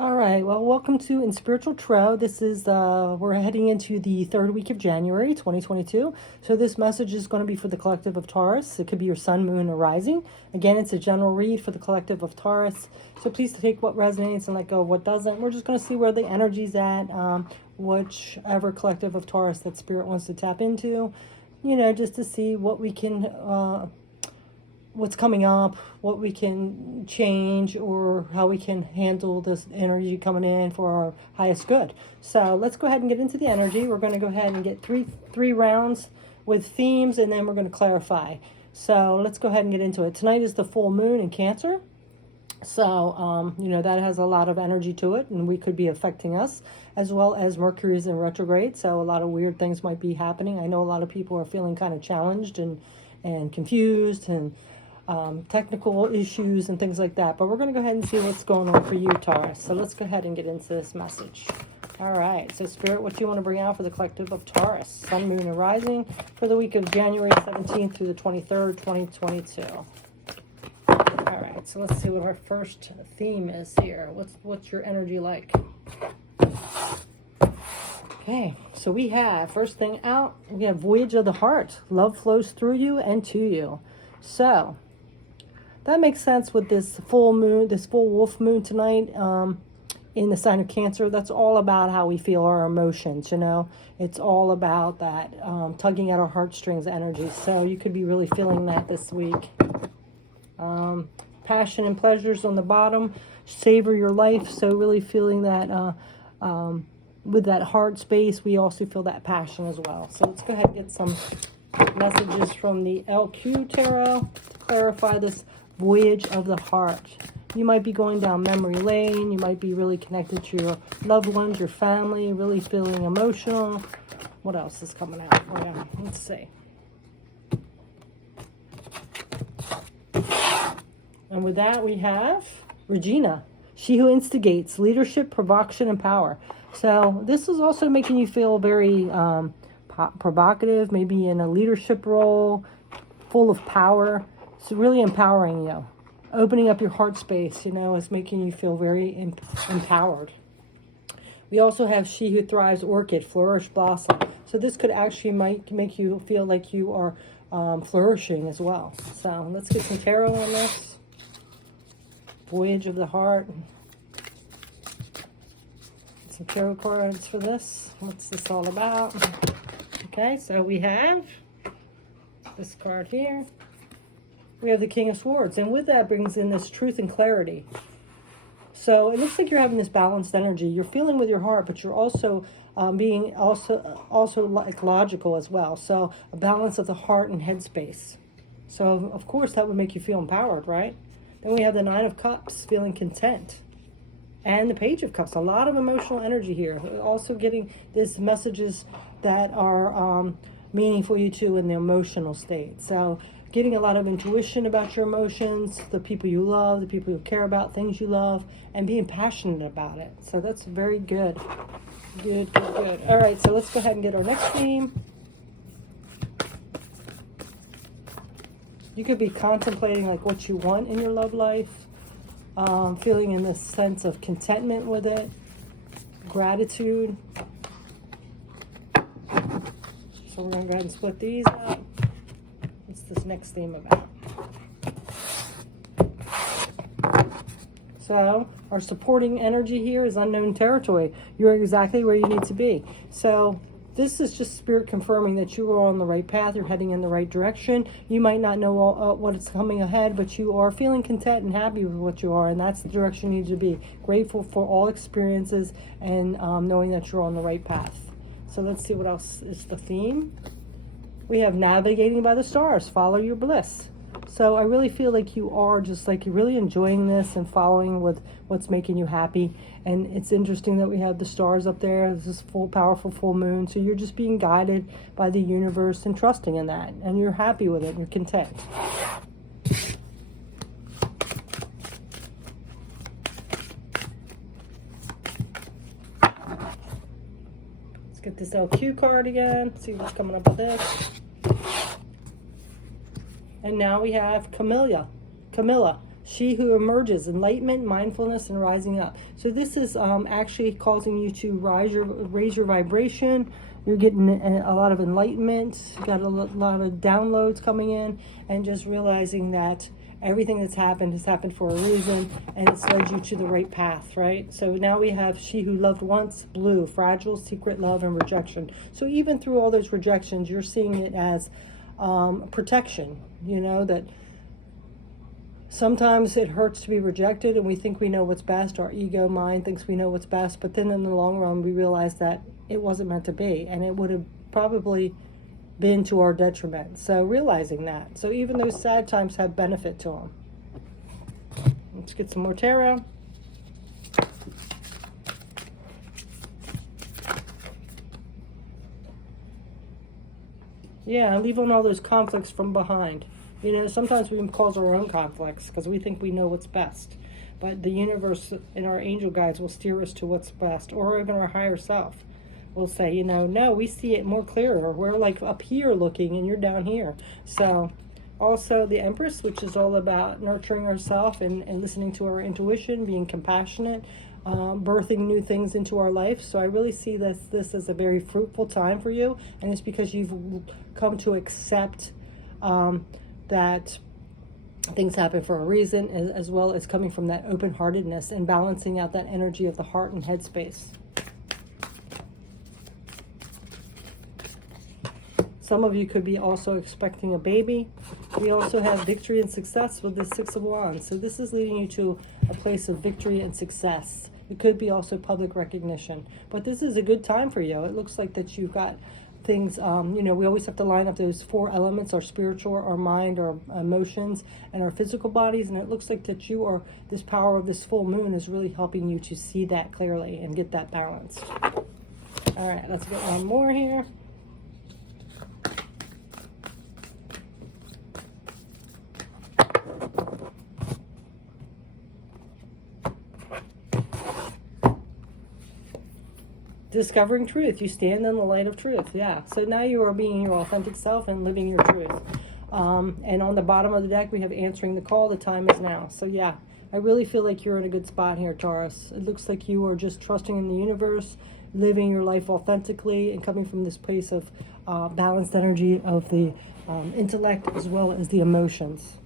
All right, well, welcome to In Spiritual Tarot. This is, we're heading into the third week of January, 2022. So this message is going to be for the collective of Taurus. It could be your sun, moon, or rising. Again, it's a general read for the collective of Taurus. So please take what resonates and let go of what doesn't. We're just going to see where the energy's at, whichever collective of Taurus that Spirit wants to tap into, just to see what we can, what's coming up, what we can change, or how we can handle this energy coming in for our highest good. So let's go ahead and get into the energy. We're going to go ahead and get three rounds with themes, and then we're going to clarify. So let's go ahead and get into it. Tonight is the full moon in Cancer. So, that has a lot of energy to it, and we could be affecting us, as well as Mercury is in retrograde. So a lot of weird things might be happening. I know a lot of people are feeling kind of challenged and confused and technical issues and things like that. But we're going to go ahead and see what's going on for you, Taurus. So let's go ahead and get into this message. All right. So Spirit, what do you want to bring out for the collective of Taurus? Sun, moon, and rising for the week of January 17th through the 23rd, 2022. All right. So let's see what our first theme is here. What's your energy like? Okay. So we have, first thing out, we have Voyage of the Heart. Love flows through you and to you. So that makes sense with this full moon, this full wolf moon tonight in the sign of Cancer. That's all about how we feel our emotions, It's all about that tugging at our heartstrings energy. So you could be really feeling that this week. Passion and pleasures on the bottom. Savor your life. So really feeling that with that heart space, we also feel that passion as well. So let's go ahead and get some messages from the LQ Tarot to clarify this Voyage of the Heart. You might be going down memory lane. You might be really connected to your loved ones, your family, really feeling emotional. What else is coming out? Let's see. And with that, we have Regina, she who instigates leadership, provocation, and power. So this is also making you feel very provocative, maybe in a leadership role, full of power. It's really empowering you. Opening up your heart space, is making you feel very empowered. We also have She Who Thrives, Orchid, Flourish, Blossom. So this could actually make you feel like you are flourishing as well. So let's get some tarot on this. Voyage of the Heart. Some tarot cards for this. What's this all about? Okay, so we have this card here. We have the King of Swords, and with that brings in this truth and clarity. So it looks like you're having this balanced energy. You're feeling with your heart, but you're also being also like logical as well. So a balance of the heart and head space. So of course that would make you feel empowered, right? Then we have the Nine of Cups, feeling content. And the Page of Cups, a lot of emotional energy here. Also getting these messages that are meaningful you too in the emotional state. So getting a lot of intuition about your emotions, the people you love, the people you care about, things you love, and being passionate about it. So that's very good. Good. All right, so let's go ahead and get our next theme. You could be contemplating like what you want in your love life, feeling in this sense of contentment with it, gratitude. So we're going to go ahead and split these up. What's this next theme about? So our supporting energy here is unknown territory. You're exactly where you need to be. So this is just Spirit confirming that you are on the right path. You're heading in the right direction. You might not know what is coming ahead, but you are feeling content and happy with what you are, and that's the direction you need to be. Grateful for all experiences and knowing that you're on the right path. So let's see what else is the theme. We have navigating by the stars. Follow your bliss. So I really feel like you are just like you're really enjoying this and following with what's making you happy. And it's interesting that we have the stars up there. This is powerful full moon. So you're just being guided by the universe and trusting in that. And you're happy with it. You're content. Let's get this LQ card again. See what's coming up with this. And now we have Camilla. She who emerges, enlightenment, mindfulness, and rising up. So this is actually causing you to raise your vibration. You're getting a lot of enlightenment. You got a lot of downloads coming in, and just realizing that everything that's happened has happened for a reason, and it's led you to the right path, right? So now we have she who loved once, blue, fragile, secret love, and rejection. So even through all those rejections, you're seeing it as protection, you know, that sometimes it hurts to be rejected and we think we know what's best. Our ego mind thinks we know what's best, but then in the long run, we realize that it wasn't meant to be, and it would have probably been to our detriment. So realizing that. So even those sad times have benefit to them. Let's get some more tarot. Yeah, leaving all those conflicts from behind. You know, sometimes we cause our own conflicts because we think we know what's best. But the universe and our angel guides will steer us to what's best, or even our higher self will say, you know, no, we see it more clearer. We're like up here looking and you're down here. So also the Empress, which is all about nurturing ourselves and listening to our intuition, being compassionate, birthing new things into our life. So I really see this as a very fruitful time for you, and it's because you've come to accept that things happen for a reason, as well as coming from that open-heartedness and balancing out that energy of the heart and head space. Some of you could be also expecting a baby. We also have victory and success with the Six of Wands. So this is leading you to a place of victory and success. It could be also public recognition. But this is a good time for you. It looks like that you've got things, you know, we always have to line up those four elements, our spiritual, our mind, our emotions, and our physical bodies. And it looks like that you are, this power of this full moon is really helping you to see that clearly and get that balance. All right, let's get one more here. Discovering truth. You stand in the light of truth. Yeah. So now you are being your authentic self and living your truth. And on the bottom of the deck, we have answering the call. The time is now. So yeah, I really feel like you're in a good spot here, Taurus. It looks like you are just trusting in the universe, living your life authentically, and coming from this place of balanced energy of the intellect as well as the emotions.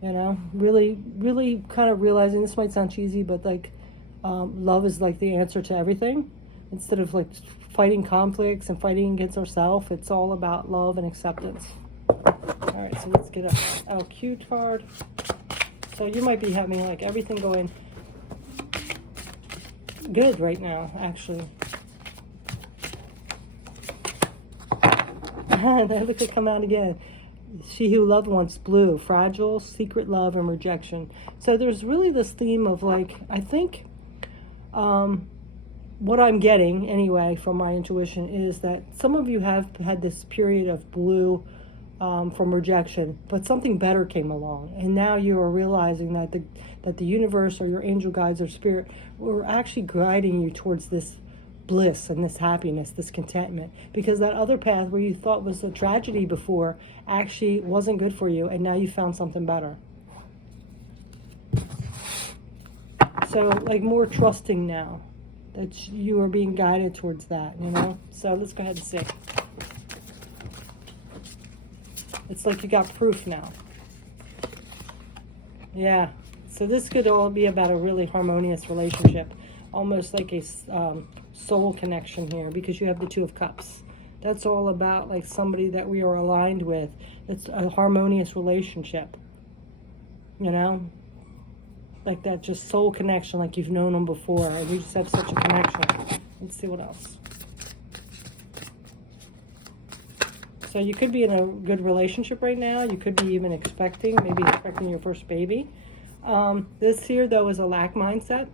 You know, really, really kind of realizing, this might sound cheesy, but like love is like the answer to everything. Instead of like fighting conflicts and fighting against ourselves, it's all about love and acceptance. All right, so let's get a LQ card. So you might be having like everything going good right now, actually. There, look, it come out again. She who loved once, blue, fragile, secret love, and rejection. So there's really this theme of like, I think, what I'm getting anyway from my intuition is that some of you have had this period of blue from rejection, but something better came along, and now you are realizing that the universe or your angel guides or spirit were actually guiding you towards this bliss and this happiness, this contentment, because that other path where you thought was a tragedy before actually wasn't good for you, and now you found something better. So like more trusting now that you are being guided towards that, you know? So let's go ahead and see. It's like you got proof now. Yeah. So this could all be about a really harmonious relationship, almost like a soul connection here, because you have the Two of Cups. That's all about like somebody that we are aligned with. It's a harmonious relationship, you know? Like that just soul connection, like you've known them before, and you just have such a connection. Let's see what else. So you could be in a good relationship right now. You could be even maybe expecting your first baby. This here, though, is a lack mindset.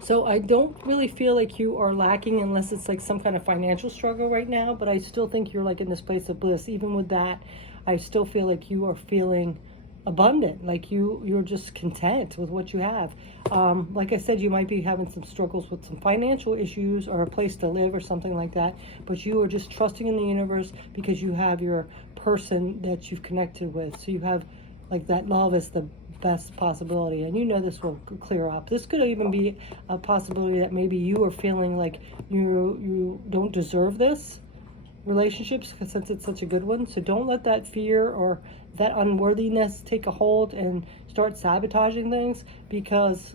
So I don't really feel like you are lacking unless it's like some kind of financial struggle right now, but I still think you're like in this place of bliss. Even with that, I still feel like you are feeling abundant, like you're just content with what you have. Like I said, you might be having some struggles with some financial issues or a place to live or something like that, but you are just trusting in the universe because you have your person that you've connected with. So you have like that love as the best possibility, and you know this will clear up. This could even be a possibility that maybe you are feeling like you don't deserve this relationships since it's such a good one. So don't let that fear or that unworthiness take a hold and start sabotaging things, because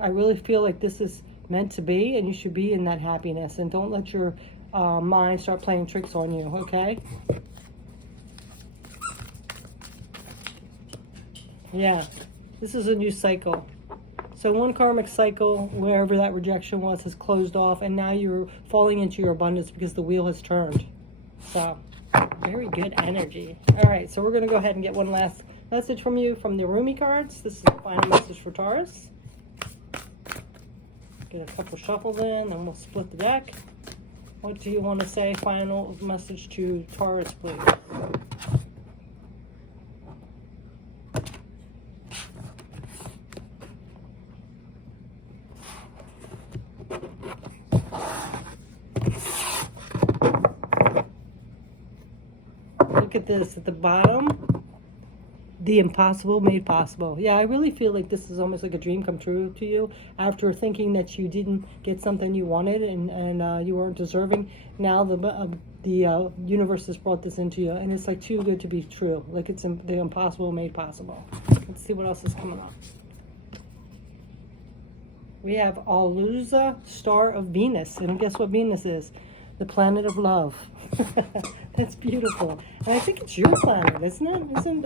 I really feel like this is meant to be, and you should be in that happiness, and don't let your mind start playing tricks on you, okay? Yeah, this is a new cycle. So one karmic cycle, wherever that rejection was, has closed off, and now you're falling into your abundance because the wheel has turned. So, very good energy. All right, so we're going to go ahead and get one last message from you from the Rumi cards. This is the final message for Taurus. Get a couple shuffles in, then we'll split the deck. What do you want to say? Final message to Taurus, please. Look at this at the bottom. The impossible made possible. Yeah, I really feel like this is almost like a dream come true to you. After thinking that you didn't get something you wanted and you weren't deserving, now the universe has brought this into you, and it's like too good to be true. Like it's the impossible made possible. Let's see what else is coming up. We have Alusa, star of Venus, and guess what Venus is? The planet of love. That's beautiful. And I think it's your planet, isn't it? Isn't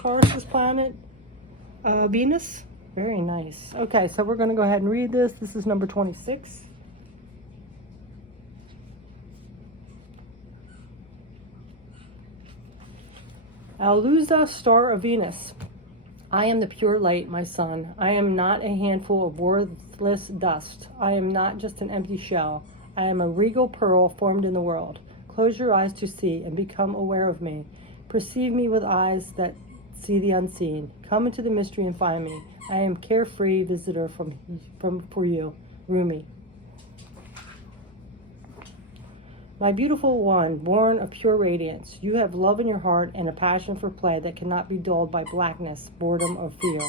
Taurus's planet Venus? Very nice. Okay, so we're going to go ahead and read this. This is number 26. Alusa, star of Venus. I am the pure light, my son. I am not a handful of worthless dust. I am not just an empty shell. I am a regal pearl formed in the world. Close your eyes to see and become aware of me. Perceive me with eyes that see the unseen. Come into the mystery and find me. I am carefree visitor for you. Rumi. My beautiful one, born of pure radiance, you have love in your heart and a passion for play that cannot be dulled by blackness, boredom, or fear.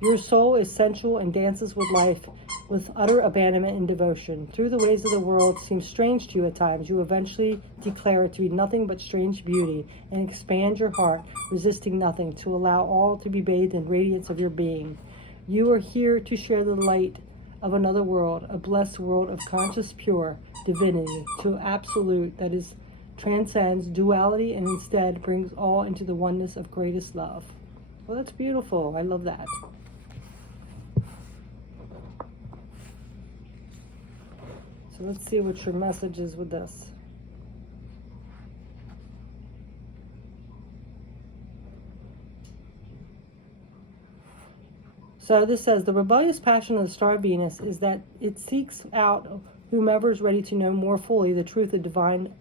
Your soul is sensual and dances with life with utter abandonment and devotion. Through the ways of the world seem strange to you at times, you eventually declare it to be nothing but strange beauty and expand your heart, resisting nothing, to allow all to be bathed in radiance of your being. You are here to share the light of another world, a blessed world of conscious pure divinity, to absolute that is transcends duality and instead brings all into the oneness of greatest love. Well, that's beautiful. I love that. So let's see what your message is with this. So this says, the rebellious passion of the star of Venus is that it seeks out whomever is ready to know more fully the truth of divine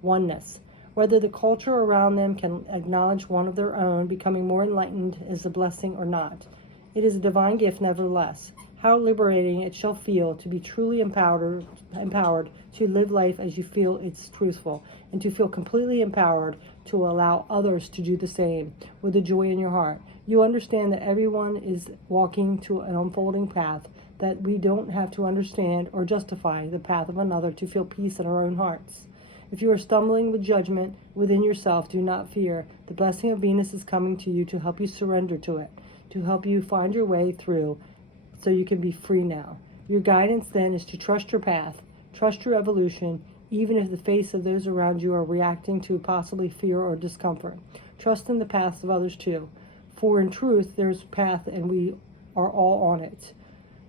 oneness. Whether the culture around them can acknowledge one of their own, becoming more enlightened, is a blessing or not. It is a divine gift nevertheless. How liberating it shall feel to be truly empowered to live life as you feel it's truthful, and to feel completely empowered to allow others to do the same with the joy in your heart. You understand that everyone is walking to an unfolding path, that we don't have to understand or justify the path of another to feel peace in our own hearts. If you are stumbling with judgment within yourself, do not fear. The blessing of Venus is coming to you to help you surrender to it, to help you find your way through, so you can be free now. Your guidance then is to trust your path, trust your evolution, even if the face of those around you are reacting to possibly fear or discomfort. Trust in the paths of others too, for in truth there's a path and we are all on it.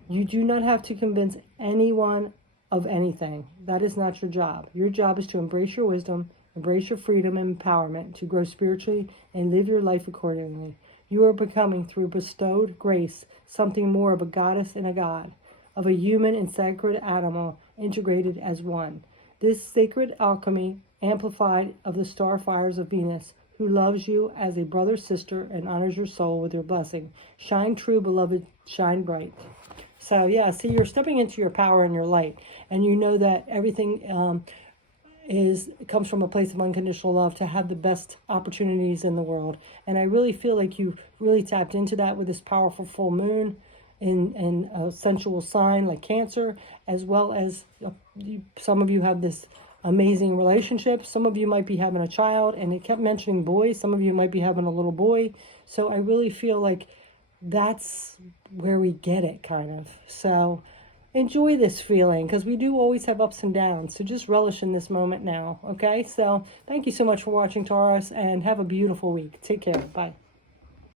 You do not have to convince anyone of anything. That is not your job. Your job is to embrace your wisdom, embrace your freedom and empowerment, to grow spiritually and live your life accordingly. You are becoming, through bestowed grace, something more of a goddess and a god, of a human and sacred animal integrated as one. This sacred alchemy, amplified of the star fires of Venus, who loves you as a brother, sister, and honors your soul with your blessing. Shine true, beloved, shine bright. So yeah, see, you're stepping into your power and your light, and you know that everything it comes from a place of unconditional love to have the best opportunities in the world. And I really feel like you really tapped into that with this powerful full moon in a sensual sign like Cancer, as well as some of you have this amazing relationship. Some of you might be having a child, and it kept mentioning boys. Some of you might be having a little boy. So I really feel like that's where we get it, kind of. So enjoy this feeling, because we do always have ups and downs. So just relish in this moment now, okay? So thank you so much for watching, Taurus, and have a beautiful week. Take care. Bye.